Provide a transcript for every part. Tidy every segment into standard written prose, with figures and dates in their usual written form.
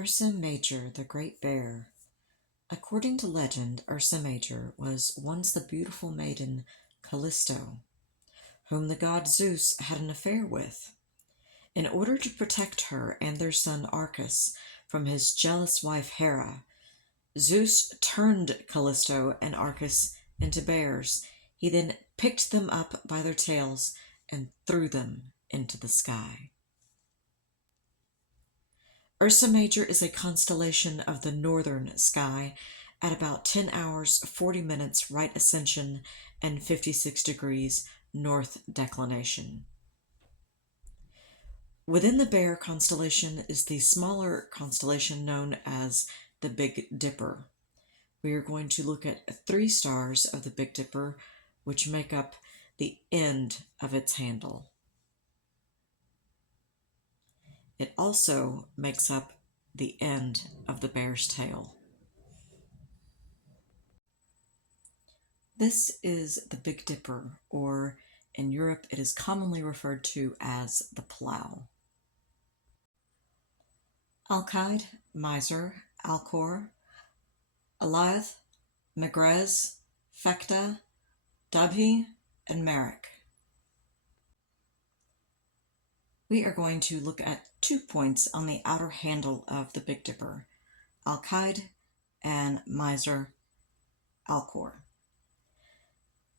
Ursa Major, the Great Bear. According to legend, Ursa Major was once the beautiful maiden Callisto, whom the god Zeus had an affair with. In order to protect her and their son Arcas from his jealous wife Hera, Zeus turned Callisto and Arcas into bears. He then picked them up by their tails and threw them into the sky. Ursa Major is a constellation of the northern sky at about 10 hours 40 minutes right ascension and 56 degrees north declination. Within the Bear constellation is the smaller constellation known as the Big Dipper. We are going to look at 3 stars of the Big Dipper, which make up the end of its handle. It also makes up the end of the bear's tail. This is the Big Dipper, or in Europe it is commonly referred to as the plow. Alkide, Miser, Alcor, Alith, Megrez, Fecta, Dubhi, and Merrick. We are going to look at 2 points on the outer handle of the Big Dipper, Alkide and Miser, Alcor.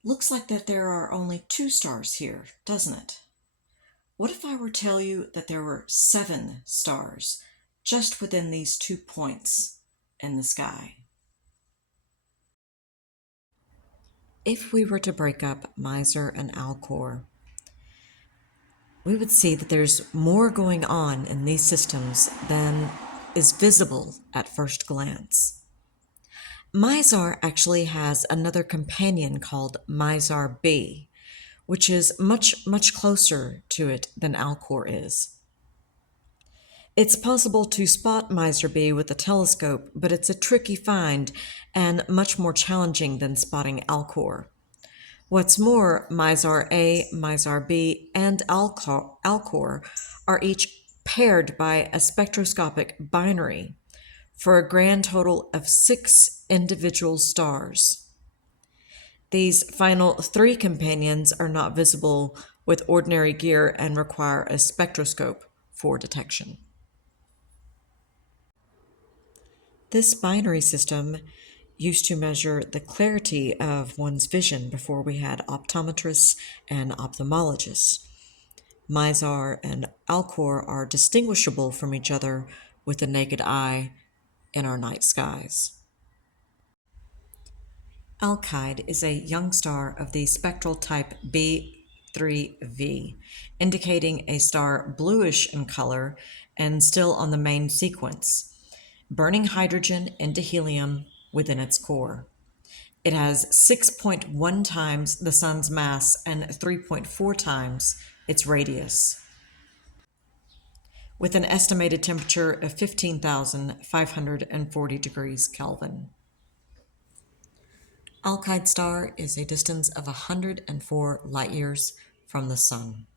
Looks like that there are only 2 stars here, doesn't it? What if I were to tell you that there were 7 stars just within these 2 points in the sky? If we were to break up Miser and Alcor, we would see that there's more going on in these systems than is visible at first glance. Mizar actually has another companion called Mizar B, which is much closer to it than Alcor is. It's possible to spot Mizar B with a telescope, but it's a tricky find and much more challenging than spotting Alcor. What's more, Mizar A, Mizar B, and Alcor are each paired by a spectroscopic binary for a grand total of 6 individual stars. These final 3 companions are not visible with ordinary gear and require a spectroscope for detection. This binary system used to measure the clarity of one's vision before we had optometrists and ophthalmologists. Mizar and Alcor are distinguishable from each other with the naked eye in our night skies. Alkide is a young star of the spectral type B3V, indicating a star bluish in color and still on the main sequence, burning hydrogen into helium within its core. It has 6.1 times the Sun's mass and 3.4 times its radius, with an estimated temperature of 15,540 degrees Kelvin. Alkide star is a distance of 104 light-years from the Sun.